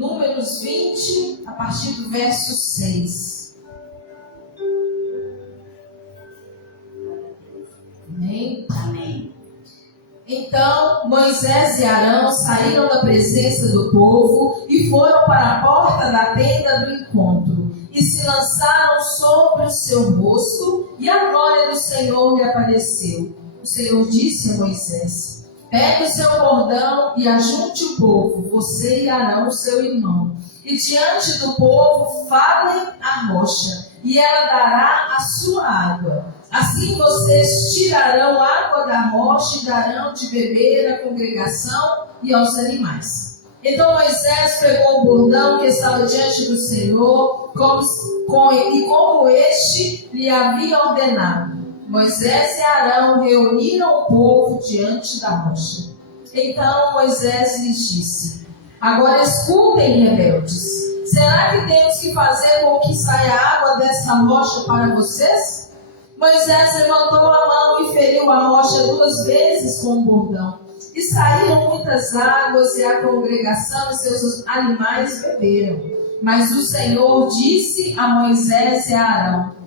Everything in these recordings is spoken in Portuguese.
Números 20, a partir do verso 6. Amém? Amém. Então Moisés e Arão saíram da presença do povo e foram para a porta da tenda do encontro e se lançaram sobre o seu rosto e a glória do Senhor lhe apareceu. O Senhor disse a Moisés: pegue o seu bordão e ajunte o povo, você e Arão, seu irmão, e diante do povo falem a rocha, e ela dará a sua água. Assim vocês tirarão água da rocha e darão de beber à congregação e aos animais. Então Moisés pegou o bordão que estava diante do Senhor, como este lhe havia ordenado. Moisés e Arão reuniram o povo diante da rocha. Então Moisés lhes disse: agora escutem, rebeldes. Será que temos que fazer com que saia água dessa rocha para vocês? Moisés levantou a mão e feriu a rocha 2 vezes com o bordão. E saíram muitas águas, e a congregação e seus animais beberam. Mas o Senhor disse a Moisés e a Arão: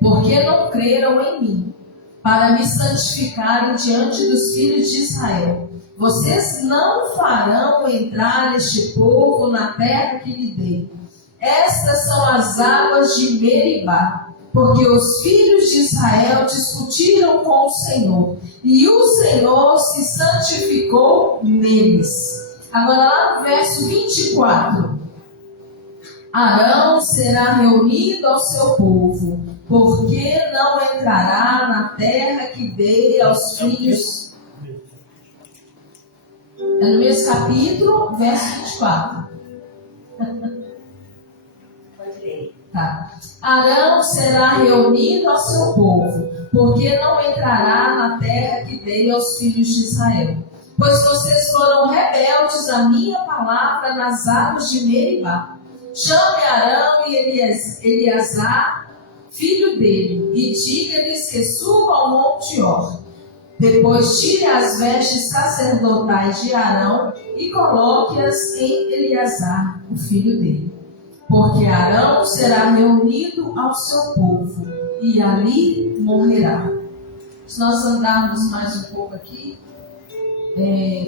por que não creram em mim, para me santificarem diante dos filhos de Israel? Vocês não farão entrar este povo na terra que lhe dei. Estas são as águas de Meribá. Porque os filhos de Israel discutiram com o Senhor, e o Senhor se santificou neles. Agora lá no verso 24. Arão será reunido ao seu povo, porque não entrará na terra que dei aos filhos. É no mesmo capítulo, verso 24. Tá. Arão será reunido ao seu povo, porque não entrará na terra que dei aos filhos de Israel. Pois vocês foram rebeldes à minha palavra nas águas de Meribá. Chame Arão e Eleazar, filho dele, e diga-lhes que subam ao monte Or. Depois tire as vestes sacerdotais de Arão e coloque-as em Eleazar, o filho dele. Porque Arão será reunido ao seu povo, e ali morrerá. Se nós andarmos mais um pouco aqui,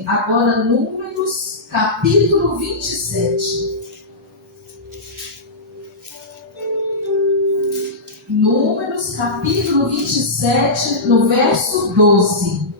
agora Números, capítulo 27. Números, capítulo 27, no verso 12.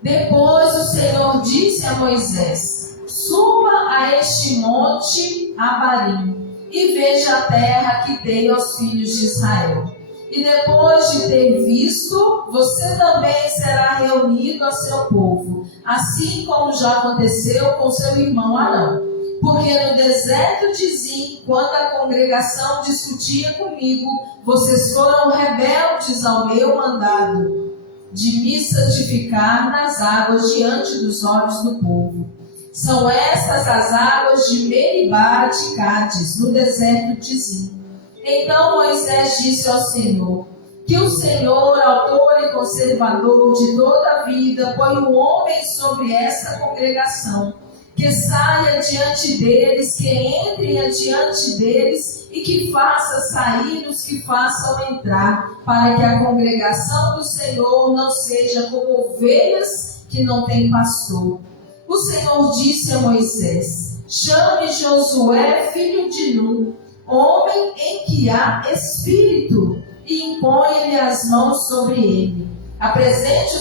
Depois o Senhor disse a Moisés: suba a este monte Abarim e veja a terra que dei aos filhos de Israel. E depois de ter visto, você também será reunido a seu povo, assim como já aconteceu com seu irmão Arão. Porque no deserto de Zim, quando a congregação discutia comigo, vocês foram rebeldes ao meu mandado de me santificar nas águas diante dos olhos do povo. São estas as águas de Meribá de Cádiz, no deserto de Zim. Então Moisés disse ao Senhor: que o Senhor, autor e conservador de toda a vida, põe um homem sobre esta congregação, que saia diante deles, que entre adiante deles, e que faça sair os que façam entrar, para que a congregação do Senhor não seja como ovelhas que não têm pastor. O Senhor disse a Moisés: chame Josué, filho de Nun, homem em que há espírito, e impõe-lhe as mãos sobre ele. Apresente-o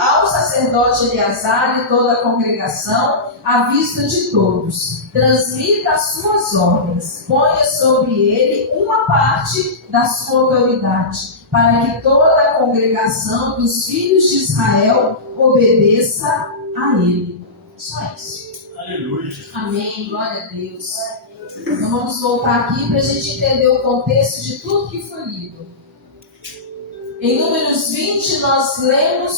ao sacerdote Eleazar e toda a congregação, à vista de todos. Transmita as suas ordens. Ponha sobre ele uma parte da sua autoridade, para que toda a congregação dos filhos de Israel obedeça a ele. Só isso. Aleluia. Amém. Glória a Deus. Então vamos voltar aqui para a gente entender o contexto de tudo que foi lido. Em Números 20 nós lemos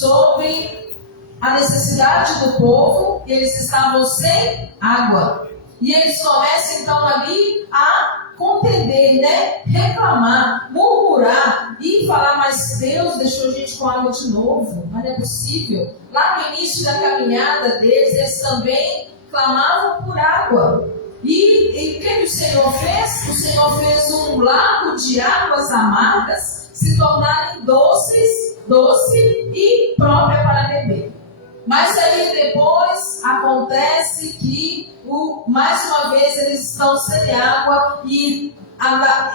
sobre a necessidade do povo, e eles estavam sem água. E eles começam então ali a contender, né? Reclamar, murmurar e falar, mas Deus deixou a gente com água de novo, mas não é possível. Lá no início da caminhada deles, eles também clamavam por água. E o que o Senhor fez? O Senhor fez um lago de águas amargas se tornarem doce e própria para beber. Mas aí depois acontece que mais uma vez eles estão sem água e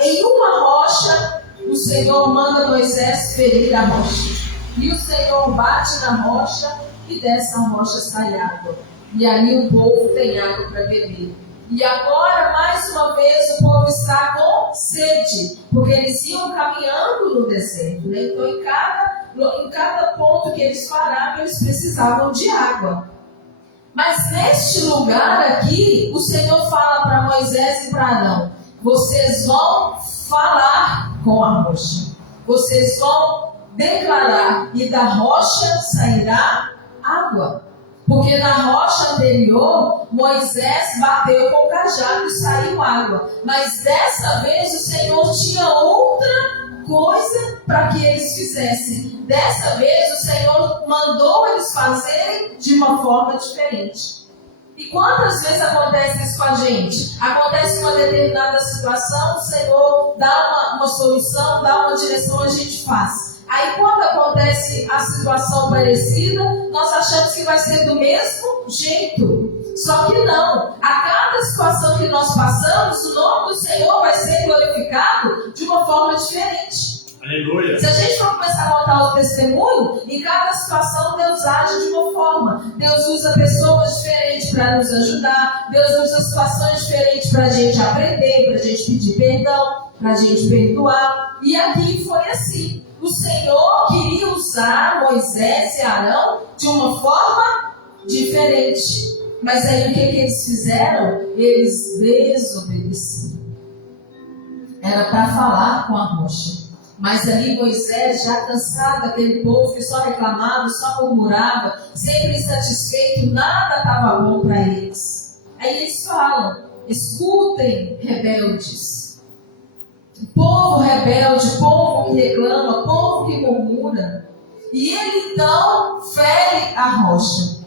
em uma rocha o Senhor manda Moisés ferir a rocha. E o Senhor bate na rocha e dessa rocha sai água. E ali o povo tem água para beber. E agora, mais uma vez, o povo está com sede, porque eles iam caminhando no deserto, né? Então, em cada ponto que eles paravam, eles precisavam de água. Mas neste lugar aqui, o Senhor fala para Moisés e para Arão: vocês vão falar com a rocha, vocês vão declarar, e da rocha sairá água. Porque na rocha anterior, Moisés bateu com o cajado e saiu água. Mas dessa vez o Senhor tinha outra coisa para que eles fizessem. Dessa vez o Senhor mandou eles fazerem de uma forma diferente. E quantas vezes acontece isso com a gente? Acontece uma determinada situação, o Senhor dá uma solução, dá uma direção, a gente faz. Aí quando acontece a situação parecida, nós achamos que vai ser do mesmo jeito. Só que não. A cada situação que nós passamos, o nome do Senhor vai ser glorificado de uma forma diferente. Aleluia. Se a gente for começar a contar o testemunho, em cada situação Deus age de uma forma. Deus usa pessoas diferentes para nos ajudar. Deus usa situações diferentes para a gente aprender, para a gente pedir perdão, para a gente perdoar. E aqui foi assim. O Senhor queria usar Moisés e Arão de uma forma diferente. Mas aí o que eles fizeram? Eles desobedeceram. Era para falar com a rocha. Mas ali Moisés, já cansado daquele povo que só reclamava, só murmurava, sempre insatisfeito, nada estava bom para eles. Aí eles falam: escutem, rebeldes. Povo rebelde, povo que reclama, povo que murmura. E ele então fere a rocha.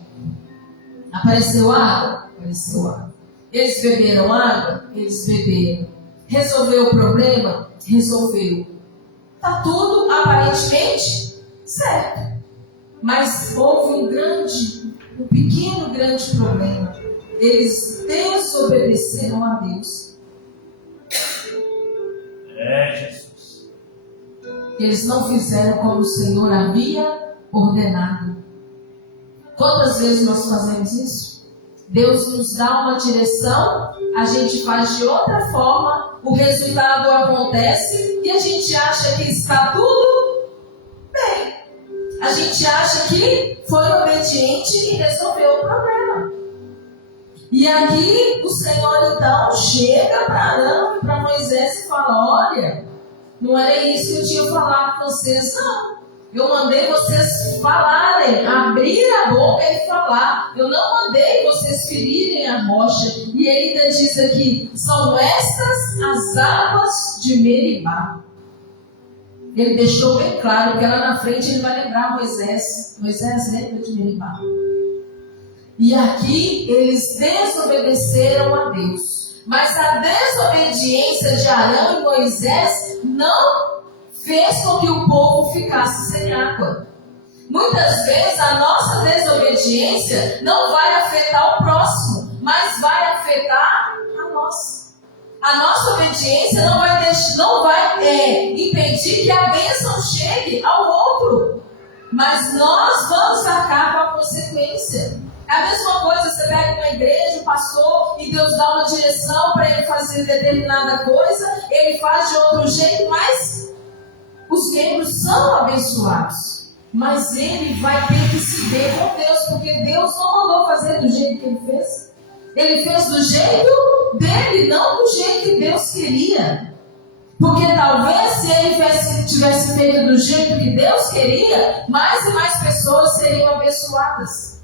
Apareceu água? Apareceu água. Eles beberam água? Eles beberam. Resolveu o problema? Resolveu. Está tudo aparentemente certo. Mas houve um pequeno grande problema. Eles desobedeceram a Deus. Jesus. Eles não fizeram como o Senhor havia ordenado. Quantas vezes nós fazemos isso? Deus nos dá uma direção, a gente faz de outra forma, o resultado acontece e a gente acha que está tudo bem. A gente acha que foi obediente e resolveu o problema. E aqui o Senhor então chega para Arão e para Moisés e fala: olha, não era isso que eu tinha falado com vocês, não. Eu mandei vocês falarem, abrir a boca e falar. Eu não mandei vocês ferirem a rocha. E ele ainda diz aqui: são estas as águas de Meribá. Ele deixou bem claro que lá na frente ele vai lembrar Moisés. Moisés, lembra de Meribá. E aqui eles desobedeceram a Deus. Mas a desobediência de Arão e Moisés não fez com que o povo ficasse sem água. Muitas vezes a nossa desobediência não vai afetar o próximo, mas vai afetar a nossa. A nossa obediência não vai impedir que a bênção chegue ao outro. Mas nós vamos arcar com a consequência. É a mesma coisa, você pega uma igreja, um pastor, e Deus dá uma direção para ele fazer determinada coisa, ele faz de outro jeito, mas os membros são abençoados. Mas ele vai ter que se ver com Deus, porque Deus não mandou fazer do jeito que ele fez. Ele fez do jeito dele, não do jeito que Deus queria. Porque talvez se ele tivesse feito do jeito que Deus queria, mais e mais pessoas seriam abençoadas.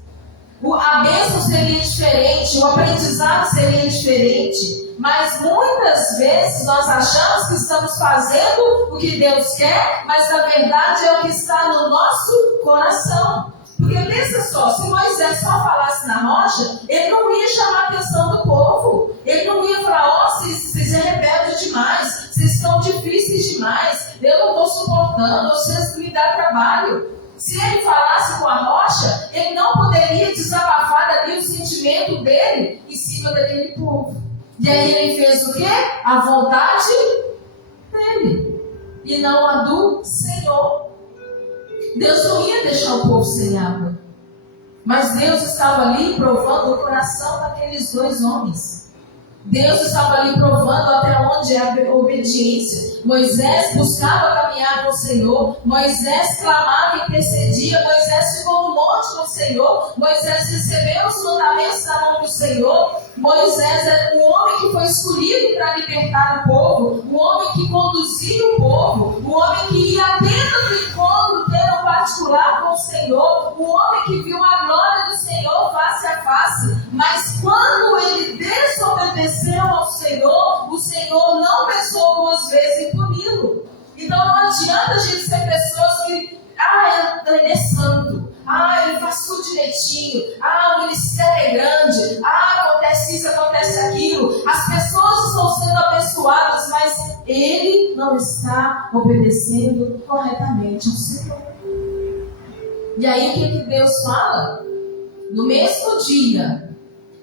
a bênção seria diferente, o aprendizado seria diferente. Mas muitas vezes nós achamos que estamos fazendo o que Deus quer, mas na verdade é o que está no nosso coração. Porque pensa só, se Moisés só falasse na rocha, ele não ia chamar a atenção do povo. Ele não ia falar, vocês são rebeldes demais, vocês estão difíceis demais, eu não estou suportando, vocês me dão trabalho. Se ele falasse com a rocha, ele não poderia desabafar ali o sentimento dele em cima daquele povo. E aí ele fez o quê? A vontade dele, e não a do Senhor. Deus não ia deixar o povo sem água. Mas Deus estava ali provando o coração daqueles dois homens. Deus estava ali provando até onde é a obediência. Moisés buscava caminhar com o Senhor. Moisés clamava e intercedia. Moisés ficou no monte com o Senhor. Moisés recebeu os mandamentos da mão do Senhor. Moisés era o homem que foi escolhido para libertar o povo. O homem que conduzia o povo. O homem que ia dentro do encontro, tendo um particular com o Senhor. O homem que viu a glória do Senhor face a face. Mas quando ele desobedeceu ao Senhor, o Senhor não pensou duas vezes em puni-lo. Então não adianta a gente ser pessoas que, ele é santo, ele faz tudo direitinho, o ministério é grande, acontece isso, acontece aquilo. As pessoas estão sendo abençoadas, mas ele não está obedecendo corretamente ao Senhor. E aí o que Deus fala? No mesmo dia,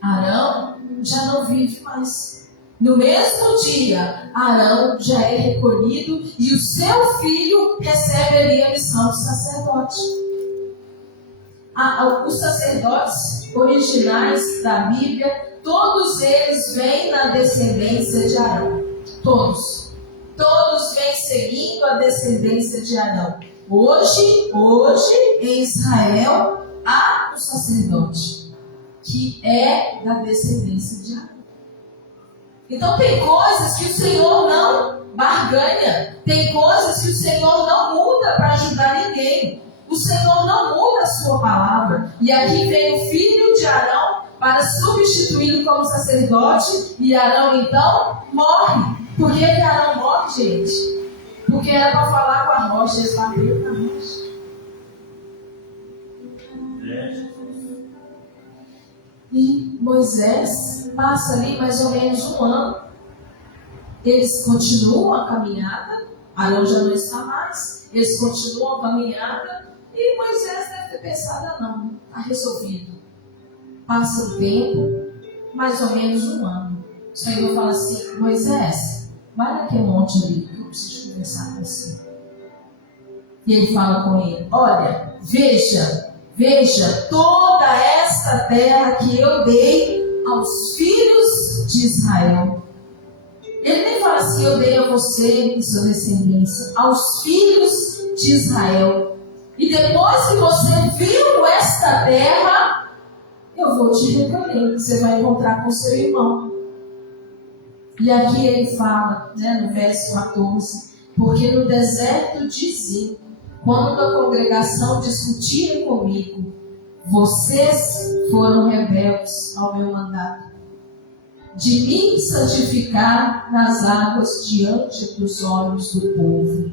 Arão já não vive mais. No mesmo dia, Arão já é recolhido e o seu filho recebe ali a missão de sacerdote. Os sacerdotes originais da Bíblia, todos eles vêm na descendência de Arão. Todos vêm seguindo a descendência de Arão. Hoje em Israel há um sacerdote que é da descendência de Arão. Então tem coisas que o Senhor não barganha, tem coisas que o Senhor não muda para ajudar ninguém. O Senhor não muda a sua palavra. E aqui vem o filho de Arão para substituí-lo como sacerdote, e Arão então morre. Por que Arão morre, gente? Porque era para falar com a rocha, eles bateram na rocha. E Moisés passa ali mais ou menos um ano. Eles continuam a caminhada. Arão já não está mais. Eles continuam a caminhada. E Moisés deve ter pensado, não, está resolvido. Passa o tempo, mais ou menos um ano. O Senhor fala assim, Moisés, vai naquele monte ali, que eu preciso conversar com você. E ele fala com ele, olha, veja toda esta terra que eu dei aos filhos de Israel. Ele nem fala assim, eu dei a você e sua descendência, aos filhos de Israel. E depois que você viu esta terra, eu vou te recolher, você vai encontrar com seu irmão. E aqui ele fala, no verso 14, porque no deserto de Zim, quando a congregação discutia comigo, vocês foram rebeldes ao meu mandato, de me santificar nas águas diante dos olhos do povo.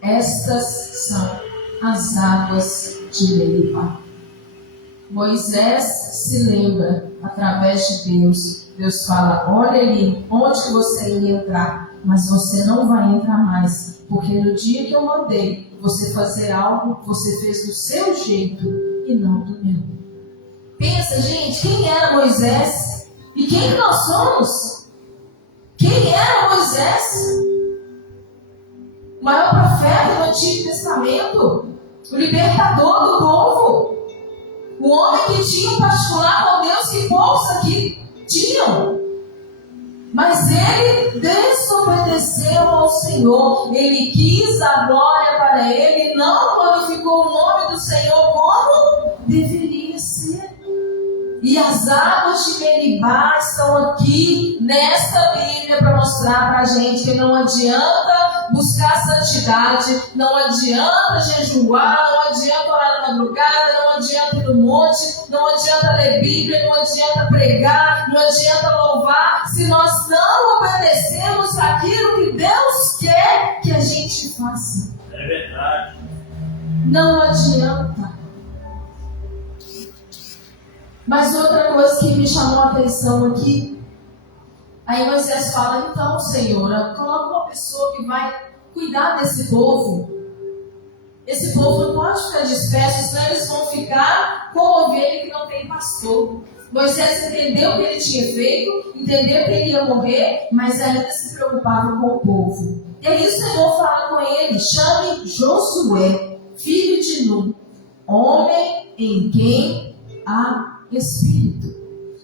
Estas são as águas de Meribá. Moisés se lembra, através de Deus. Deus fala, olha ali, onde que você ia entrar, mas você não vai entrar mais, porque no dia que eu mandei você fazer algo, você fez do seu jeito e não do meu. Pensa, gente, quem era Moisés? E quem nós somos? Quem era Moisés? O maior profeta do Antigo Testamento, o libertador do povo, o homem que tinha um particular com Deus que poucos aqui tinham. Mas ele desobedeceu ao Senhor. Ele quis a glória para ele, não glorificou o nome do Senhor como deveria ser. E as águas de Meribá estão aqui nesta Bíblia para mostrar para a gente que não adianta buscar santidade, não adianta adianta jejuar, não adianta orar na madrugada, não adianta ir no monte, não adianta ler Bíblia, não adianta pregar, não adianta louvar, se nós não obedecemos aquilo que Deus quer que a gente faça. É verdade. Não adianta. Mas outra coisa que me chamou a atenção aqui, aí Moisés fala, então, Senhor, coloca uma pessoa que vai cuidar desse povo. Esse povo não pode ficar disperso, senão eles vão ficar como ovelha que não tem pastor. Moisés entendeu o que ele tinha feito, entendeu que ele ia morrer, mas ainda se preocupava com o povo. E aí o Senhor fala com ele, chame Josué, filho de Nun, homem em quem há Espírito.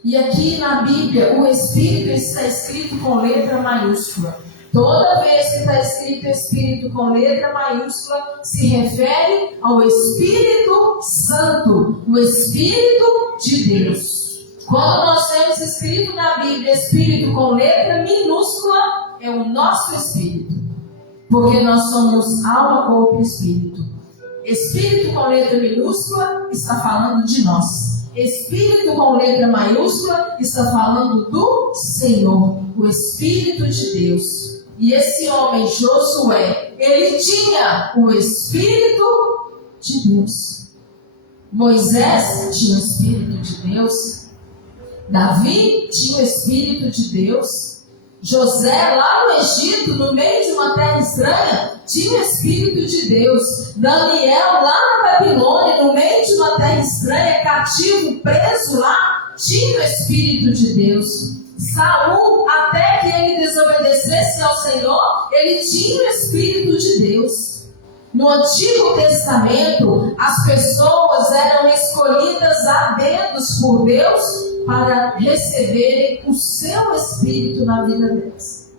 E aqui na Bíblia, o Espírito está escrito com letra maiúscula. Toda vez que está escrito Espírito com letra maiúscula, se refere ao Espírito Santo, o Espírito de Deus. Quando nós temos escrito na Bíblia Espírito com letra minúscula, é o nosso Espírito. Porque nós somos alma, corpo e Espírito. Espírito com letra minúscula está falando de nós. Espírito com letra maiúscula está falando do Senhor, o Espírito de Deus. E esse homem, Josué, ele tinha o Espírito de Deus. Moisés tinha o Espírito de Deus. Davi tinha o Espírito de Deus. José, lá no Egito, no meio de uma terra estranha, tinha o Espírito de Deus. Daniel, lá na Babilônia, no meio de uma terra estranha, cativo, preso lá, tinha o Espírito de Deus. Saul, até que ele desobedecesse ao Senhor, ele tinha o Espírito de Deus. No Antigo Testamento, as pessoas eram escolhidas a dedos por Deus para receberem o seu Espírito na vida deles.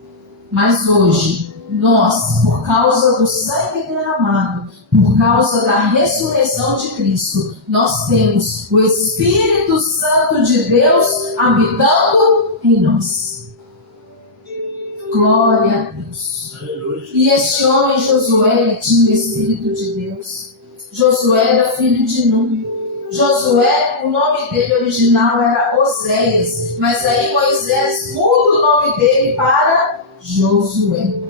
Mas hoje, nós, por causa do sangue derramado, por causa da ressurreição de Cristo, nós temos o Espírito Santo de Deus habitando em nós. Glória a Deus. Aleluia. E este homem Josué, ele tinha o Espírito de Deus. Josué era filho de Nun. Josué, o nome dele original era Oséias, mas aí Moisés muda o nome dele para Josué.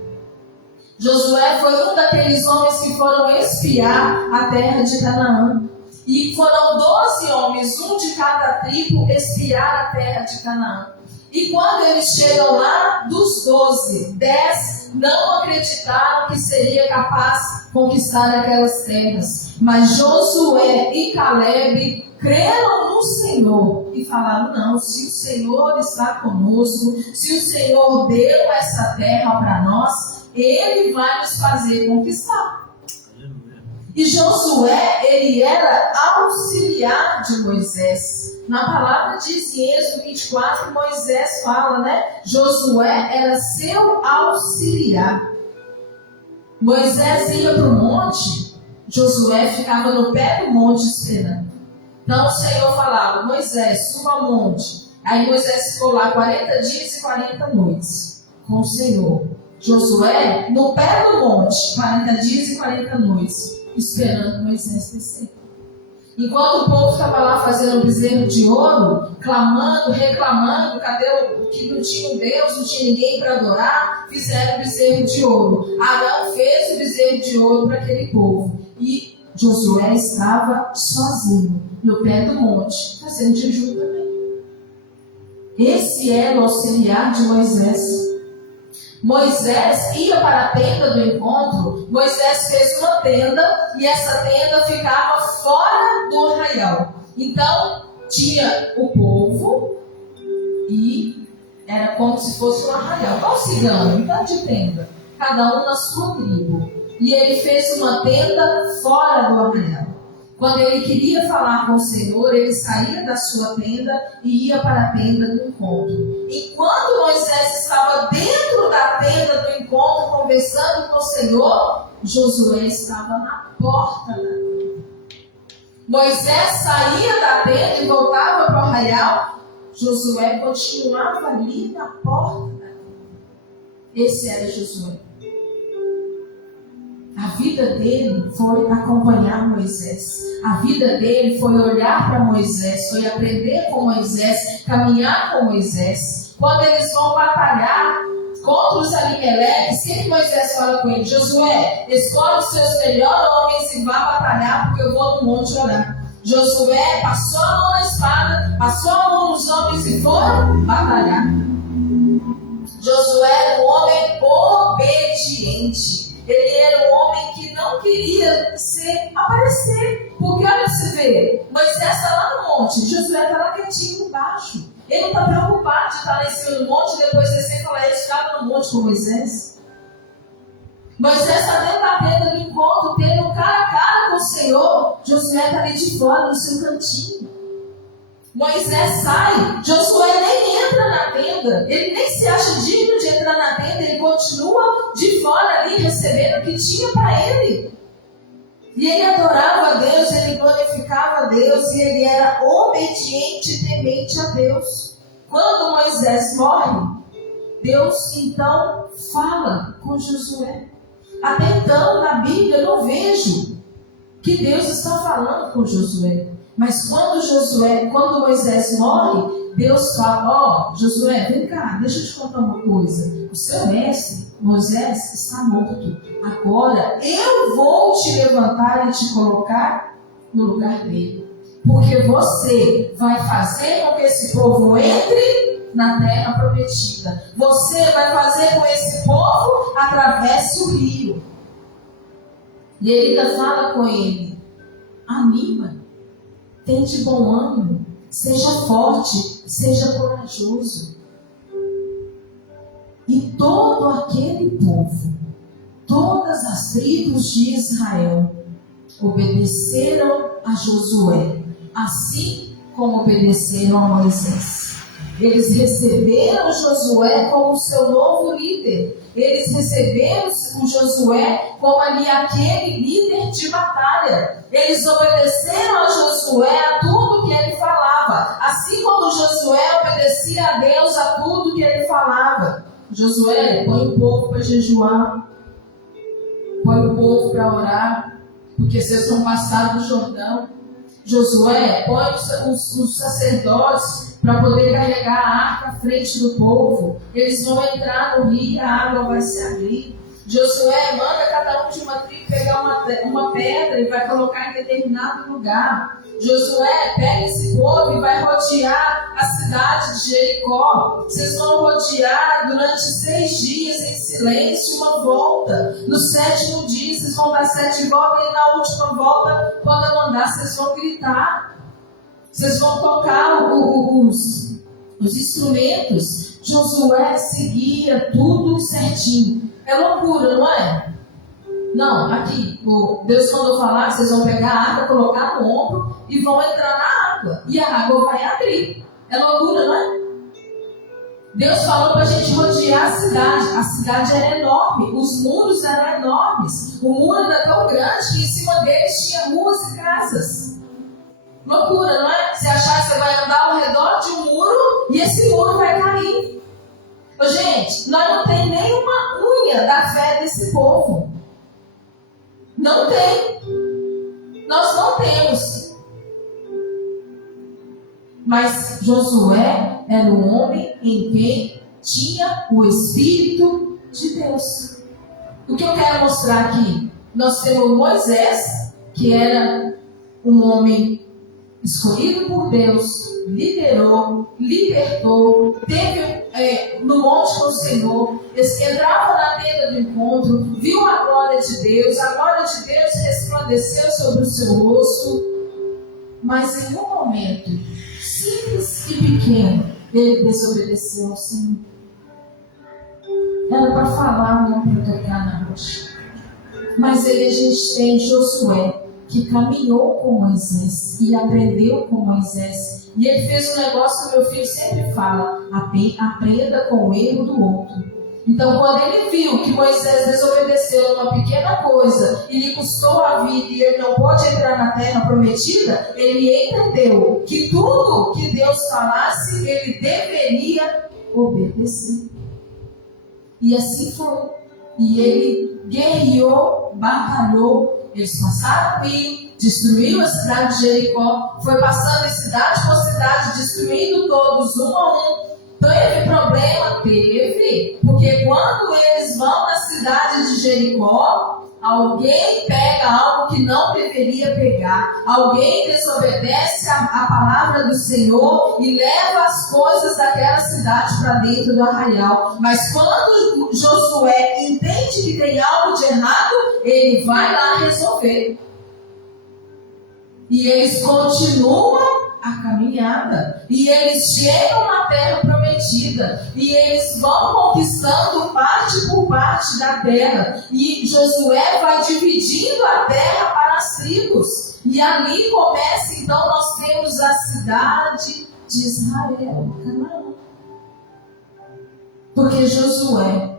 Josué foi um daqueles homens que foram espiar a terra de Canaã. E foram 12 homens, um de cada tribo, espiar a terra de Canaã. E quando eles chegam lá, dos 12, 10 não acreditaram que seria capaz de conquistar aquelas terras. Mas Josué e Caleb creram no Senhor e falaram, não, se o Senhor está conosco, se o Senhor deu essa terra para nós, Ele vai nos fazer conquistar. E Josué, ele era auxiliar de Moisés. Na palavra diz em Êxodo 24, Moisés fala, né? Josué era seu auxiliar. Moisés ia para o monte, Josué ficava no pé do monte esperando. Então o Senhor falava, Moisés, suba ao monte. Aí Moisés ficou lá 40 dias e 40 noites com o Senhor. Josué, no pé do monte, 40 dias e 40 noites, esperando Moisés descer. Enquanto o povo estava lá fazendo um bezerro de ouro, clamando, reclamando, cadê o que não tinha um Deus, não tinha ninguém para adorar, fizeram o bezerro de ouro. Arão fez o bezerro de ouro para aquele povo. E Josué estava sozinho, no pé do monte, fazendo jejum também. Esse era o auxiliar de Moisés. Moisés ia para a tenda do encontro. Moisés fez uma tenda e essa tenda ficava fora do arraial. Então tinha o povo e era como se fosse um arraial. Qual cigano? Um tanto de tenda, cada um na sua tribo. E ele fez uma tenda fora do arraial. Quando ele queria falar com o Senhor, ele saía da sua tenda e ia para a tenda do encontro. Enquanto Moisés estava dentro da tenda do encontro, conversando com o Senhor, Josué estava na porta da tenda. Moisés saía da tenda e voltava para o arraial, Josué continuava ali na porta da tenda. Esse era Josué. A vida dele foi acompanhar Moisés. A vida dele foi olhar para Moisés, foi aprender com Moisés, caminhar com Moisés. Quando eles vão batalhar contra os Amaleques, o que Moisés fala com ele? Josué, escolhe os seus melhores homens e vá batalhar, porque eu vou no monte orar. Josué passou a mão na espada, passou a mão nos homens e foram batalhar. Josué era um homem obediente. Ele era um homem que não queria aparecer. Porque olha pra você ver, Moisés está lá no monte, Josué está lá quietinho embaixo. Ele não está preocupado de estar lá em cima do monte e depois descer e falar, ele estava no monte com Moisés. Moisés está dentro da tenda do encontro, tendo um cara a cara com o Senhor. Josué está ali de fora, no seu cantinho. Moisés sai, Josué nem entra na tenda, ele nem se acha digno de entrar na tenda, ele continua de fora ali recebendo o que tinha para ele. E ele adorava a Deus, ele glorificava a Deus e ele era obediente e temente a Deus. Quando Moisés morre, Deus então fala com Josué. Até então, na Bíblia, eu não vejo que Deus está falando com Josué. Mas quando Moisés morre, Deus fala, Josué, vem cá, deixa eu te contar uma coisa. O seu mestre, Moisés, está morto. Agora eu vou te levantar e te colocar no lugar dele. Porque você vai fazer com que esse povo entre na terra prometida. Você vai fazer com que esse povo atravesse o rio. E ele ainda fala com ele, anima. Tem de bom ânimo, seja forte, seja corajoso. E todo aquele povo, todas as tribos de Israel, obedeceram a Josué, assim como obedeceram a Moisés. Eles receberam Josué como seu novo líder. Eles receberam o Josué como ali aquele líder de batalha. Eles obedeceram a Josué a tudo que ele falava. Assim como Josué obedecia a Deus a tudo que ele falava. Josué, põe o povo para jejuar. Põe o povo para orar. Porque vocês vão passar do Jordão. Josué, põe os sacerdotes para poder carregar a arca à frente do povo. Eles vão entrar no rio e a água vai se abrir. Josué, manda cada um de uma tribo pegar uma pedra e vai colocar em determinado lugar. Josué, pega esse povo e vai rodear a cidade de Jericó. Vocês vão rodear durante 6 dias em silêncio uma volta. No 7º dia vocês vão dar 7 voltas e na última volta, quando eu mandar, vocês vão gritar. Vocês vão tocar os instrumentos. Josué seguia tudo certinho. É loucura, não é? Não, aqui, Deus mandou falar que vocês vão pegar a água, colocar no ombro e vão entrar na água. E a água vai abrir. É loucura, não é? Deus falou para a gente rodear a cidade. A cidade era enorme, os muros eram enormes. O muro era tão grande que em cima deles tinha ruas e casas. Loucura, não é? Você achar que você vai andar ao redor de um muro e esse muro vai cair. Gente, nós não temos nenhuma unha da fé desse povo. Não tem. Nós não temos. Mas Josué era um homem em quem tinha o Espírito de Deus. O que eu quero mostrar aqui? Nós temos Moisés, que era um homem escolhido por Deus, liderou, libertou, teve no monte com o Senhor, entrava na tenda do encontro, viu a glória de Deus resplandeceu sobre o seu rosto, mas em um momento simples e pequeno, ele desobedeceu ao Senhor. Era para falar, não para tocar na rocha. Mas aí a gente tem Josué, que caminhou com Moisés e aprendeu com Moisés. E ele fez um negócio que meu filho sempre fala: aprenda com o erro do outro. Então, quando ele viu que Moisés desobedeceu uma pequena coisa e lhe custou a vida e ele não pode entrar na terra prometida, ele entendeu que tudo que Deus falasse, ele deveria obedecer. E assim foi. E ele guerreou, batalhou. Eles passaram o rio, destruiu a cidade de Jericó, foi passando de cidade por cidade, destruindo todos, um a um. Teve problema? Teve. Porque quando eles vão na cidade de Jericó, alguém pega algo que não deveria pegar. Alguém desobedece a palavra do Senhor e leva as coisas daquela cidade para dentro do arraial. Mas quando Josué entende que tem algo de errado, ele vai lá resolver. E eles continuam a caminhada. E eles chegam na terra prometida. E eles vão conquistando parte por parte da terra. E Josué vai dividindo a terra para as tribos. E ali começa, então, nós temos a cidade de Israel, Canaã. Porque Josué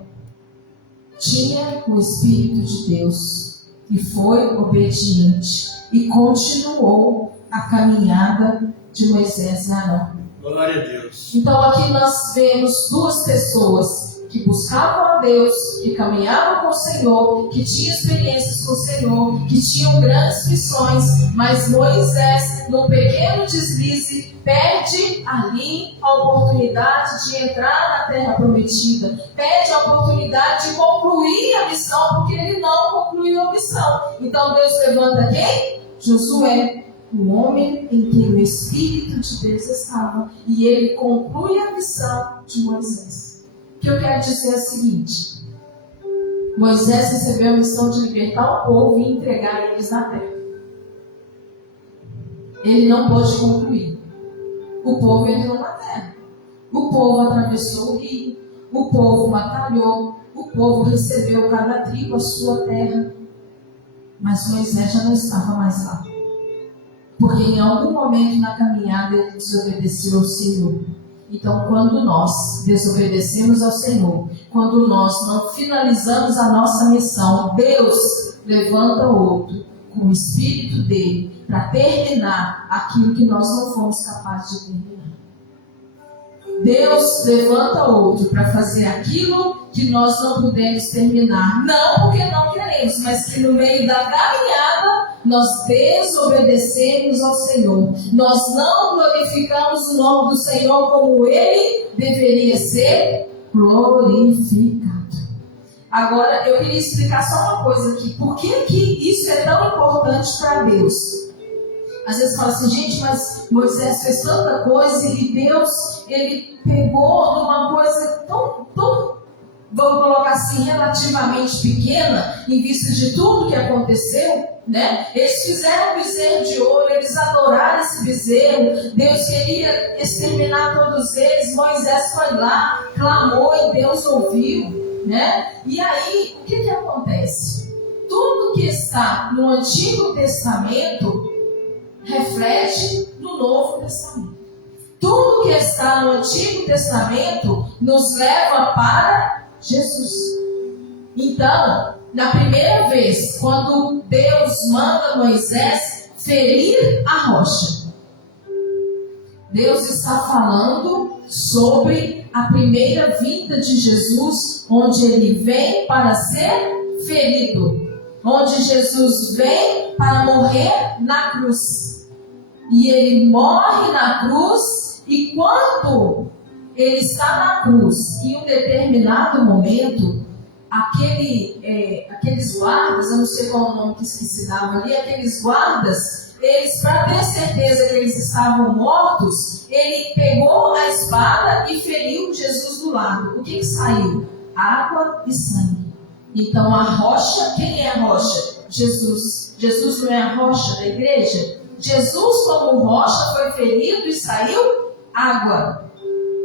tinha o Espírito de Deus e foi obediente e continuou a caminhada de Moisés e Arão. Glória a Deus. Então aqui nós vemos duas pessoas que buscavam a Deus, que caminhavam com o Senhor, que tinham experiências com o Senhor, que tinham grandes missões, mas Moisés, num pequeno deslize, perde ali a oportunidade de entrar na terra prometida, perde a oportunidade de concluir a missão, porque ele não concluiu a missão. Então Deus levanta quem? Josué, o homem em quem o Espírito de Deus estava, e ele conclui a missão de Moisés. O que eu quero dizer é o seguinte: Moisés recebeu a missão de libertar o povo e entregar eles na terra. Ele não pôde concluir. O povo entrou na terra. O povo atravessou o rio. O povo batalhou. O povo recebeu cada tribo a sua terra. Mas Moisés já não estava mais lá. Porque em algum momento na caminhada ele desobedeceu ao Senhor. Então, quando nós desobedecemos ao Senhor, quando nós não finalizamos a nossa missão, Deus levanta outro com o Espírito dele para terminar aquilo que nós não fomos capazes de terminar. Deus levanta outro para fazer aquilo que nós não pudemos terminar. Não porque não queremos, mas que no meio da caminhada nós desobedecemos ao Senhor. Nós não glorificamos o nome do Senhor como Ele deveria ser glorificado. Agora, eu queria explicar só uma coisa aqui. Por que isso é tão importante para Deus? Às vezes fala assim, gente, mas Moisés fez tanta coisa e Deus, ele pegou numa coisa tão, vamos colocar assim, relativamente pequena, em vista de tudo que aconteceu, né? Eles fizeram um bezerro de ouro, eles adoraram esse bezerro, Deus queria exterminar todos eles, Moisés foi lá, clamou e Deus ouviu, né? E aí, o que acontece? Tudo que está no Antigo Testamento reflete no Novo Testamento. Tudo que está no Antigo Testamento nos leva para Jesus. Então, na primeira vez, quando Deus manda Moisés ferir a rocha, Deus está falando sobre a primeira vinda de Jesus, onde ele vem para ser ferido, onde Jesus vem para morrer na cruz. E ele morre na cruz, e quando ele está na cruz, em um determinado momento, aqueles guardas, eu não sei qual o nome que se dava ali, aqueles guardas, eles, para ter certeza que eles estavam mortos, ele pegou a espada e feriu Jesus do lado. O que saiu? Água e sangue. Então a rocha, quem é a rocha? Jesus. Jesus não é a rocha da igreja? Jesus, como rocha, foi ferido e saiu água.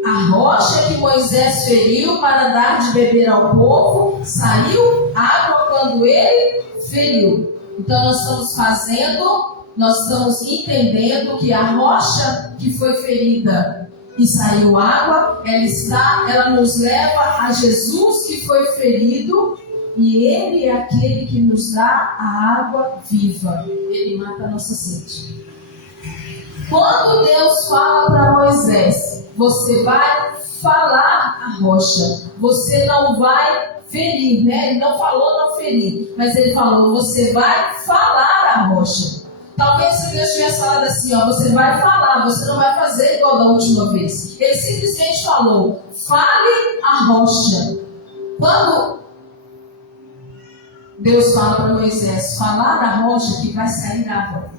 A rocha que Moisés feriu para dar de beber ao povo, saiu água quando ele feriu. Então nós estamos entendendo que a rocha que foi ferida e saiu água, ela nos leva a Jesus que foi ferido, e ele é aquele que nos dá a água viva. Ele mata a nossa sede. Quando Deus fala para Moisés, você vai falar a rocha, você não vai ferir, né? Ele não falou não ferir, mas ele falou, você vai falar a rocha. Talvez se Deus tivesse falado assim, ó, você vai falar, você não vai fazer igual da última vez. Ele simplesmente falou, fale a rocha. Quando Deus fala para Moisés, falar a rocha que vai sair água.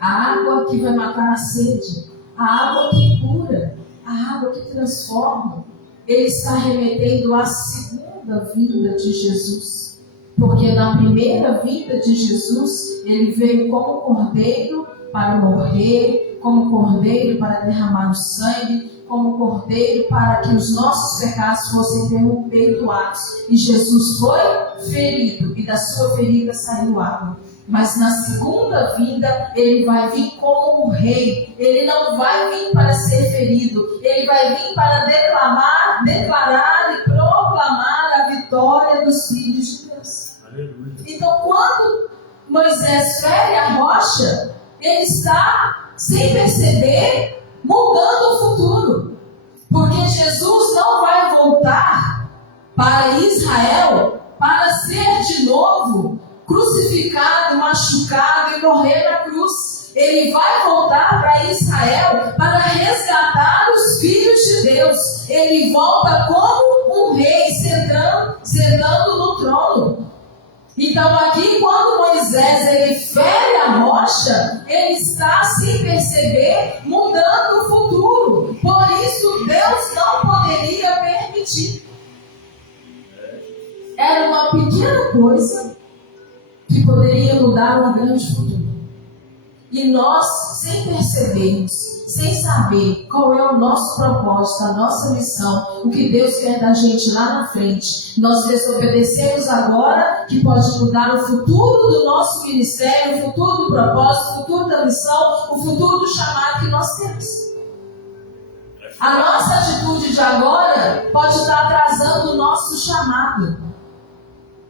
A água que vai matar a sede, a água que cura, a água que transforma. Ele está remetendo à segunda vinda de Jesus. Porque na primeira vinda de Jesus, ele veio como cordeiro para morrer, como cordeiro para derramar o sangue, como cordeiro para que os nossos pecados fossem perdoados. E Jesus foi ferido, e da sua ferida saiu água. Mas na segunda vinda, ele vai vir como um rei. Ele não vai vir para ser ferido. Ele vai vir para declarar e proclamar a vitória dos filhos de Deus. Aleluia. Então, quando Moisés fere a rocha, ele está, sem perceber, mudando o futuro. Porque Jesus não vai voltar para Israel para ser de novo crucificado, machucado e morrer na cruz. Ele vai voltar para Israel para resgatar os filhos de Deus. Ele volta como um rei sentando no trono. Então aqui quando Moisés ele fere a rocha, ele está, sem perceber, mudando o futuro. Por isso Deus não poderia permitir. Era uma pequena coisa que poderia mudar um grande futuro. E nós, sem percebermos, sem saber qual é o nosso propósito, a nossa missão, o que Deus quer da gente lá na frente, nós desobedecemos agora, que pode mudar o futuro do nosso ministério, o futuro do propósito, o futuro da missão, o futuro do chamado que nós temos. A nossa atitude de agora pode estar atrasando o nosso chamado.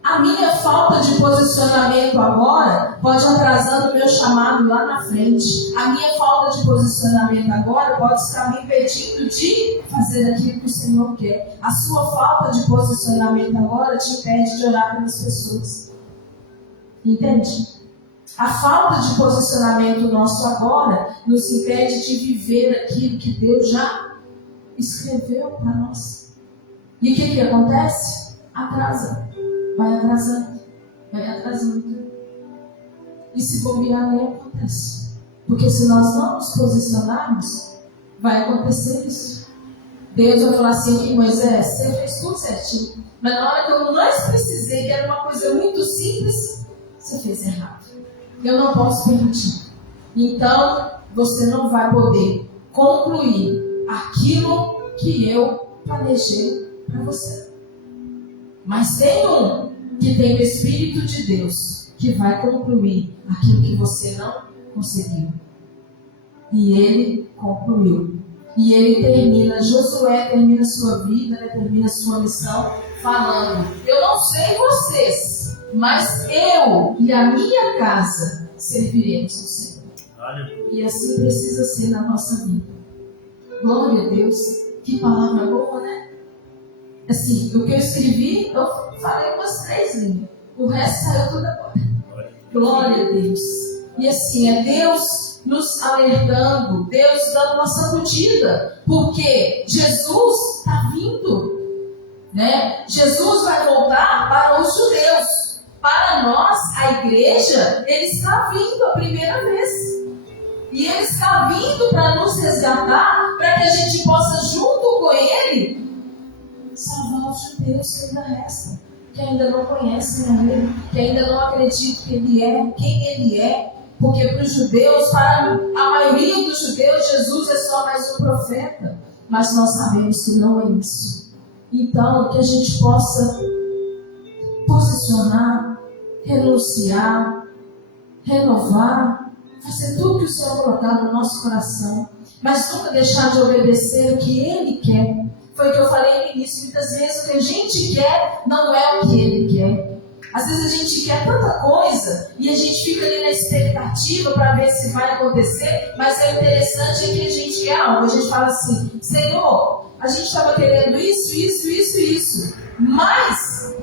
A minha falta de posicionamento agora pode atrasar o meu chamado lá na frente. A minha falta de posicionamento agora pode estar me impedindo de fazer aquilo que o Senhor quer. A sua falta de posicionamento agora te impede de orar pelas pessoas. Entende? A falta de posicionamento nosso agora nos impede de viver aquilo que Deus já escreveu para nós. E o que acontece? Atrasa. Vai atrasando, vai atrasando. E se bobear, nem acontece. Porque se nós não nos posicionarmos, vai acontecer isso. Deus vai falar assim aqui, Moisés, você fez tudo certinho. Mas na hora que eu mais precisei, que era uma coisa muito simples, você fez errado. Eu não posso permitir. Então, você não vai poder concluir aquilo que eu planejei para você. Mas tem um que tem o Espírito de Deus que vai concluir aquilo que você não conseguiu. E ele concluiu. E ele termina, Josué termina sua vida, termina sua missão, falando, eu não sei vocês, mas eu e a minha casa serviremos ao Senhor. Aleluia. E assim precisa ser na nossa vida. Glória a Deus. Que palavra boa, né? Assim, o que eu escrevi, eu falei umas 3 linhas. O resto saiu tudo agora. Glória a Deus. E assim, é Deus nos alertando, Deus dando uma sacudida, porque Jesus está vindo, né? Jesus vai voltar para os judeus. Para nós, a igreja, ele está vindo a primeira vez. E ele está vindo para nos resgatar, para que a gente possa, junto com ele, salvar os judeus que ainda restam, que ainda não conhecem a ele, que ainda não acreditam que ele é, quem ele é. Porque para os judeus, para a maioria dos judeus, Jesus é só mais um profeta. Mas nós sabemos que não é isso. Então, que a gente possa posicionar, renunciar, renovar, fazer tudo que o Senhor colocar no nosso coração, mas nunca deixar de obedecer o que Ele quer. Foi o que eu falei no início. Muitas vezes o que a gente quer não é o que Ele quer. Às vezes a gente quer tanta coisa e a gente fica ali na expectativa para ver se vai acontecer, mas é interessante é que a gente quer algo. A gente fala assim, Senhor, a gente estava querendo isso, mas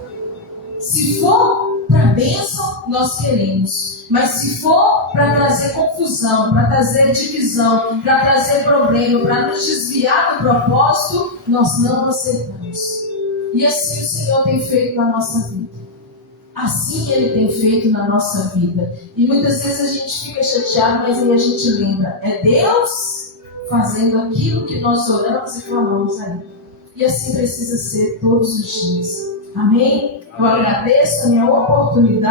Se for para bênção, nós queremos. Mas se for para trazer confusão, para trazer divisão, para trazer problema, para nos desviar do propósito, nós não aceitamos. E assim o Senhor tem feito na nossa vida. Assim Ele tem feito na nossa vida. E muitas vezes a gente fica chateado, mas aí a gente lembra, é Deus fazendo aquilo que nós oramos e clamamos aí. E assim precisa ser todos os dias. Amém? Eu agradeço a minha oportunidade.